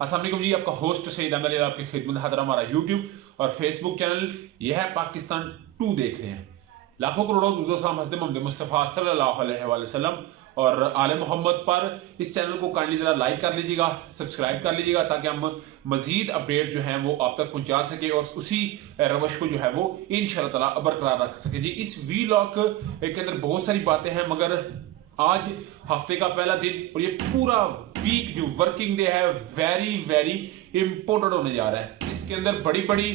अस्सलाम वालेकुम जी, आपका होस्ट सईद अहमद आपकी खिदमत हाजिर। हमारा यूट्यूब और फेसबुक चैनल यह है पाकिस्तान 2 देख रहे हैं। लाखों करोड़ों दुरूद सलाम हज़रत मोहम्मद मुस्तफ़ा सल्लल्लाहु अलैहि वसल्लम और आले मोहम्मद पर। इस चैनल को काइंडली जरा लाइक कर लीजिएगा, सब्सक्राइब कर लीजिएगा, ताकि हम मजीद अपडेट जो है वो आप तक पहुंचा सके और उसी रवश को जो है वो इंशाअल्लाह ताला बरकरार रख सके जी। इस वीलॉग के अंदर बहुत सारी बातें हैं, मगर आज हफ्ते का पहला दिन और ये पूरा वीक जो वर्किंग डे है वेरी वेरी इंपॉर्टेंट होने जा रहा है। इसके अंदर बड़ी बड़ी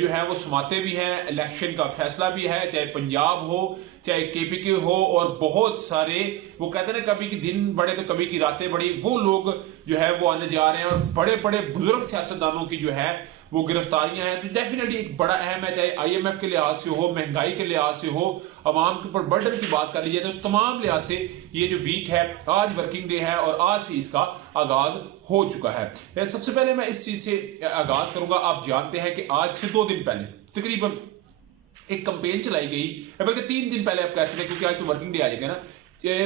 जो है वो समातें भी हैं, इलेक्शन का फैसला भी है, चाहे पंजाब हो चाहे केपीके हो, और बहुत सारे वो कहते हैं ना कभी की दिन बड़े तो कभी की रातें बड़ी, वो लोग जो है वो आने जा रहे हैं। और बड़े बड़े बुजुर्ग सियासतदानों की जो है वो गिरफ्तारियां हैं, तो डेफिनेटली एक बड़ा अहम है, चाहे आईएमएफ के लिहाज से हो, महंगाई के लिहाज से हो, अवाम के ऊपर बर्डन की बात कर लीजिए, तो तमाम लिहाज से ये जो वीक है, आज वर्किंग डे है और आज से इसका आगाज हो चुका है। सबसे पहले मैं इस चीज से आगाज करूंगा। आप जानते हैं कि आज से 2 दिन पहले तकरीबन एक कंपेन चलाई गई, बल्कि 3 दिन पहले आप कह सकते हैं, क्योंकि आज तो वर्किंग डे आ जाएगा ना।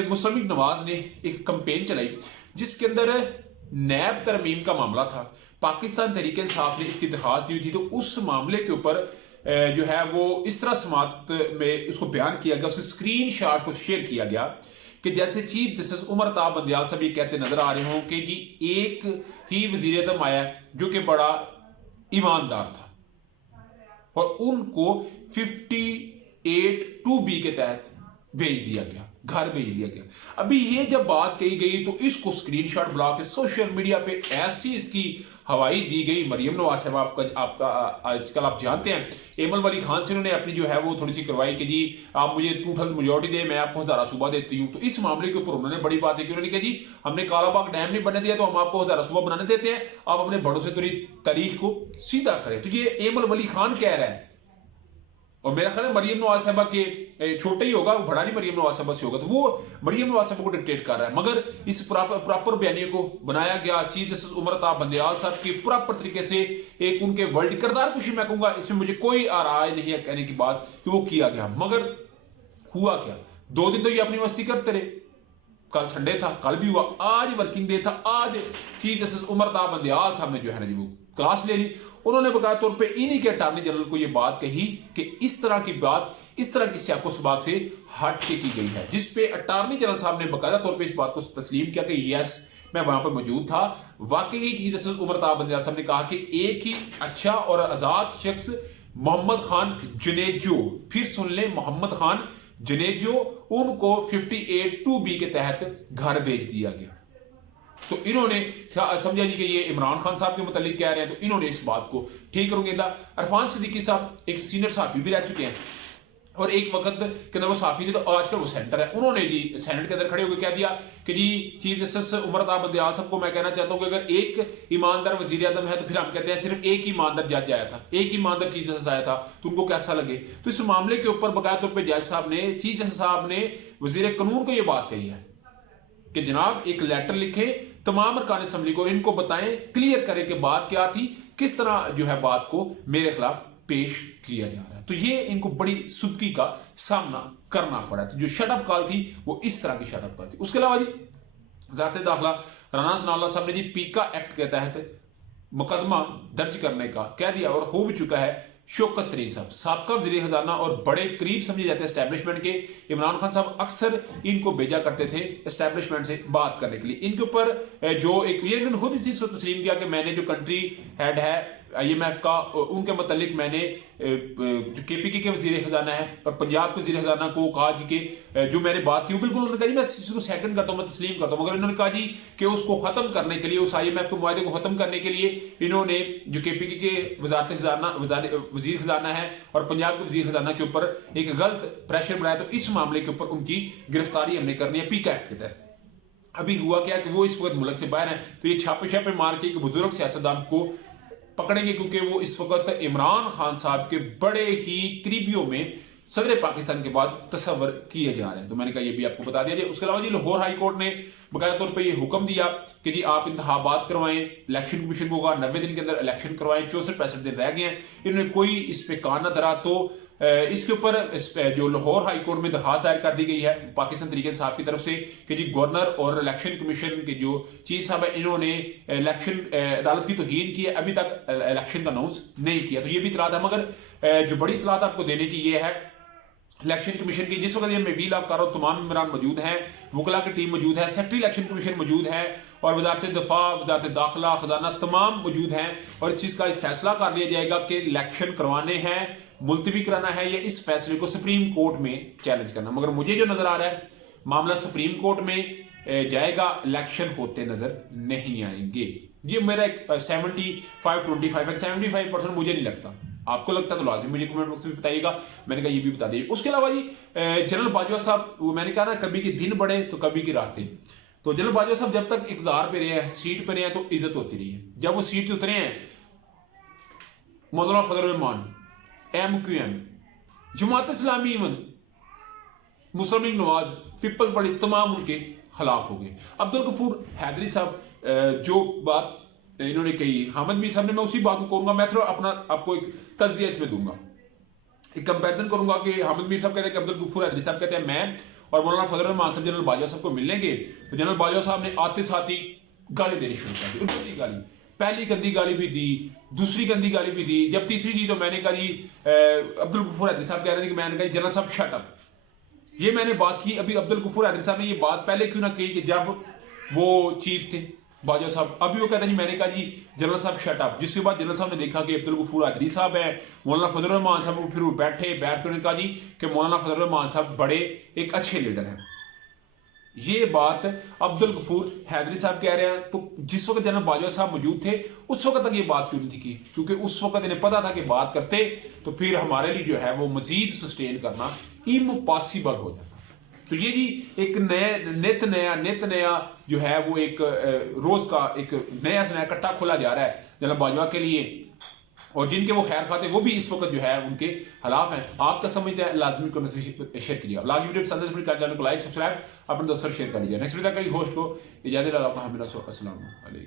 मुस्लिम लीग नवाज ने एक कंपेन चलाई जिसके अंदर नैब तरमीम का मामला था। पाकिस्तान तहरीक इंसाफ ने इसकी दरखास्त दी थी, तो उस मामले के ऊपर जो है वो इस तरह समात में उसको बयान किया गया, उसके स्क्रीन शॉट को शेयर किया गया कि जैसे चीफ जस्टिस उमर अता बंदयाल साहब ये कहते नजर आ रहे हों कि जी एक ही वजीर आज़म आया जो कि बड़ा ईमानदार था और उनको 58(2)B के तहत भेज दिया गया, घर भेज दिया गया। अभी ये जब बात कही गई तो इसको स्क्रीनशॉट बुला के सोशल मीडिया पे ऐसी इसकी हवाई दी गई। मरियम नवाज साहब आपका आजकल आप जानते हैं एमल वली खान से उन्होंने अपनी जो है वो थोड़ी सी करवाई कि जी आप मुझे 2/3 मेजोरिटी दे, मैं आपको 1000 सूबा देती हूँ। तो इस मामले के ऊपर उन्होंने बड़ी बात की, उन्होंने कहा जी हमने कालाबाग डैम नहीं बनने दिया तो हम आपको 1000 सूबा बनाने देते हैं, आप अपने बड़ों से तारीख को सीधा करें। तो ये एमल वली खान कह रहा है, और मेरा ख्याल है मरियम नवाज साहबा के छोटे ही होगा, बड़ा नहीं मरियम नवाज साहबा से होगा, तो वो मरियम नवाज साहबा को डिक्टेट कर रहा है। मगर इस प्रॉपर बयानिए को बनाया गया चीफ जस्टिस उमर अता बंदयाल साहब की प्रॉपर तरीके से, एक उनके वर्ल्ड किरदार कुशी मैं कहूंगा, इसमें मुझे कोई आराय नहीं है कहने की बात कि वो किया गया। मगर हुआ क्या, 2 दिन तो ये अपनी मस्ती करते रहे। कल संडे था, कल भी हुआ, आज वर्किंग डे था। आज चीफ जस्टिस उमर अता बंदयाल साहब ने जो है ना जी वो क्लास ले ली। उन्होंने बकायदा तौर पे इन्हीं के अटॉर्नी जनरल को यह बात कही कि इस तरह की बात, इस तरह की सियाको सबाक से हट के की गई है, जिसपे अटॉर्नी जनरल साहब ने बकायदा तौर पे इस बात को तस्लीम किया कि यस मैं वहां पर मौजूद था। वाकई चीफ जस्टिस उमर अता बंदयाल साहब ने कहा कि एक ही अच्छा और आजाद शख्स मोहम्मद खान जुनेजो, फिर सुन ले मोहम्मद खान जुनेजो, उनको 58(2)B के तहत घर भेज दिया गया। तो इन्होंने समझा जी कि ये इमरान खान साहब के मुतालिक कह रहे हैं, तो इन्होंने इस बात को ठीक करूंगे। अरफान सिद्दीकी साहब एक सीनियर सहाफी भी रह चुके हैं और एक वक्त के अंदर वो सहाफी थे, तो आजकल वो सेनेटर है। उन्होंने जी सेनेट के अंदर खड़े होकर कह दिया कि जी चीफ जस्टिस उमर अता बंदयाल साहब को मैं कहना चाहता हूं कि अगर एक ईमानदार वजीर आजम है तो फिर हम कहते हैं सिर्फ एक ही ईमानदार जज आया था, एक ही ईमानदार चीफ जस्टिस आया था, तो उनको कैसा लगे। तो इस मामले के ऊपर बकायदा तौर पर जज साहब ने, चीफ जस्टिस साहब ने वजीर कानून को यह बात कही है कि जनाब एक लेटर लिखे तमाम अरकान असेंबली को, इनको बताएं, क्लियर करें कि बात क्या थी, किस तरह जो है बात को मेरे खिलाफ पेश किया जा रहा है। तो ये इनको बड़ी सुबकी का सामना करना पड़ा। तो जो शटअप कॉल थी वो इस तरह की शटअप कॉल थी। उसके अलावा जी वज़ारत दाखिला राना सनाउल्लाह साहब ने जी पीका एक्ट के तहत मुकदमा दर्ज करने का कह दिया और हो भी चुका है। शौकत तरीन साहब साबका वज़ीर खजाना और बड़े करीब समझे जाते हैं एस्टैब्लिशमेंट के, इमरान खान साहब अक्सर इनको भेजा करते थे एस्टैब्लिशमेंट से बात करने के लिए। इनके ऊपर जो एक ये इन्होंने खुद इस चीज को तस्लीम किया कि मैंने जो कंट्री हेड है आईएमएफ का, उनके मतलब मैंने जो केपीके के वजीर खजाना है और पंजाब के वजीर खजाना को कहा जी कि जो मैंने बात की, बिल्कुल उन्होंने कहा जी मैं इसको सेकंड करता हूँ, मैं तस्लीम करता हूँ। मगर इन्होंने कहा जी कि उसको खत्म करने के लिए, उस आईएमएफ के मुआहदे को खत्म करने के लिए इन्होंने जो केपीके के वजारत खजाना वजीर खजाना है और पंजाब के वजीर खजाना के ऊपर एक गलत प्रेशर बनाया। तो इस मामले के ऊपर उनकी गिरफ्तारी हमने करनी है पीका एक्ट के तहत। अभी हुआ क्या कि वो इस वक्त मुल्क से बाहर है, तो ये छापे छापे मार के एक बुजुर्ग सियासतदान को पकड़ेंगे, क्योंकि वो इस वक्त इमरान खान साहब के बड़े ही करीबियों में सदर पाकिस्तान के बाद तस्वर किए जा रहे हैं। तो मैंने कहा ये भी आपको बता दिया जाए। उसके अलावा जी लाहौर हाई कोर्ट ने बकायदा तौर पर यह हुक्म दिया कि जी आप इंतखाबात करवाएं, इलेक्शन कमीशन को 90 दिन के अंदर इलेक्शन करवाएं। 64 65 दिन रह गए हैं, इन्होंने कोई इस पे कान न धरा। तो اس کے اوپر جو لاہور ہائی کورٹ میں درخواست دائر کر دی گئی ہے پاکستان تحریک انصاف کی طرف سے کہ جی گورنر اور الیکشن کمیشن کے جو چیف صاحب ہیں انہوں نے الیکشن عدالت کی توہین کی ہے، ابھی تک الیکشن کا اناؤنس نہیں کیا. تو یہ بھی اطلاعات ہے، مگر جو بڑی اطلاعات آپ کو دینے کی یہ ہے الیکشن کمیشن کی. جس وقت یہ میں ویلاگ کر رہا ہوں تمام ممبران موجود ہیں، وکلا کی ٹیم موجود ہے، سیکٹری الیکشن کمیشن موجود ہے، اور وزارت دفاع، وزارت داخلہ، خزانہ تمام موجود ہیں، اور اس چیز کا فیصلہ کر لیا جائے گا کہ الیکشن کروانے ہیں، ملتوی کرانا ہے، یا اس فیصلے کو سپریم کورٹ میں چیلنج کرنا. مگر مجھے جو نظر آ رہا ہے معاملہ سپریم کورٹ میں جائے گا، الیکشن ہوتے نظر نہیں آئیں گے. یہ میرا ایک 75-25 مجھے نہیں لگتا. آپ کو لگتا تو لازمی مجھے کمنٹ باکس میں بتائیے گا. میں نے کہا یہ بھی بتا دیجیے. اس کے علاوہ جی جنرل باجوہ صاحب، میں نے کہا نا کبھی کے دن بڑے تو کبھی کی راتیں. تو جنرل باجوہ صاحب جب تک اقتدار پہ رہے ہیں، سیٹ پہ رہے ہیں، تو عزت ہوتی رہی ہے. جب وہ سیٹ سے اترے ہیں، مولانا فضل الرحمان، MQM، جماعت اسلامی، ایون مسلم لیگ نواز، پیپلز پارٹی، تمام ان کے خلاف ہو گئے. عبدالغفور حیدری صاحب جو بات انہوں نے کہی حامد میر صاحب نے، میں اسی بات کو کہوں گا. میں تھوڑا اپنا آپ کو ایک تجزیہ اس میں دوں گا، ایک کمپیریزن کروں گا کہ حامد میر صاحب کہتے ہیں کہ عبدالغفور حیدری صاحب کہتے ہیں میں اور مولانا فضل الرحمان صاحب جنرل باجوہ صاحب کو ملیں گے. تو جنرل باجوہ صاحب نے آتے ساتھ ہی گالی دینی شروع کر دی. گندی گالی، پہلی گندی گالی بھی دی، دوسری گندی گالی بھی دی. جب تیسری دی تو میں نے کہا جی عبدالغفور حیدری صاحب کہہ رہے تھے کہ میں نے کہا جنرل صاحب شٹ اپ. یہ میں نے بات کی. ابھی عبدالغفور حیدری صاحب نے یہ بات پہلے کیوں نہ کہی کہ جب وہ چیف تھے باجوہ صاحب. ابھی وہ کہتے ہیں جی میں نے کہا جی جنرل صاحب شٹ اپ. جس کے بعد جنرل صاحب نے دیکھا کہ عبدالغفور حیدری صاحب ہیں، مولانا فضل الرحمان صاحب، پھر وہ بیٹھ کے انہوں نے کہا جی کہ مولانا فضل الرحمان صاحب بڑے ایک اچھے لیڈر ہیں. یہ بات عبدالغفور حیدری صاحب کہہ رہے ہیں. تو جس وقت جنرل باجوہ صاحب موجود تھے اس وقت تک یہ بات کیوں نہیں تھی کی؟ کیونکہ اس وقت انہیں پتا تھا کہ بات کرتے تو پھر ہمارے لیے جو ہے وہ مزید سسٹین کرنا امپاسبل ہو جاتا. تو یہ جی ایک نت نیا جو ہے وہ ایک روز کا ایک نیا کٹا کھولا جا رہا ہے جنرل باجوہ کے لیے، اور جن کے وہ خیر خواہ وہ بھی اس وقت جو ہے ان کے خلاف ہیں. آپ کا سمجھتے ہیں لازمی کو شیئر کیجیے. لاگ ویڈیو پسند ہے چینل کو لائک سبسکرائب اپنے دوستوں شیئر کر لیجیے. نیکسٹ ویڈیو کا ہوسٹ کو اجازت اللہ. السلام علیکم.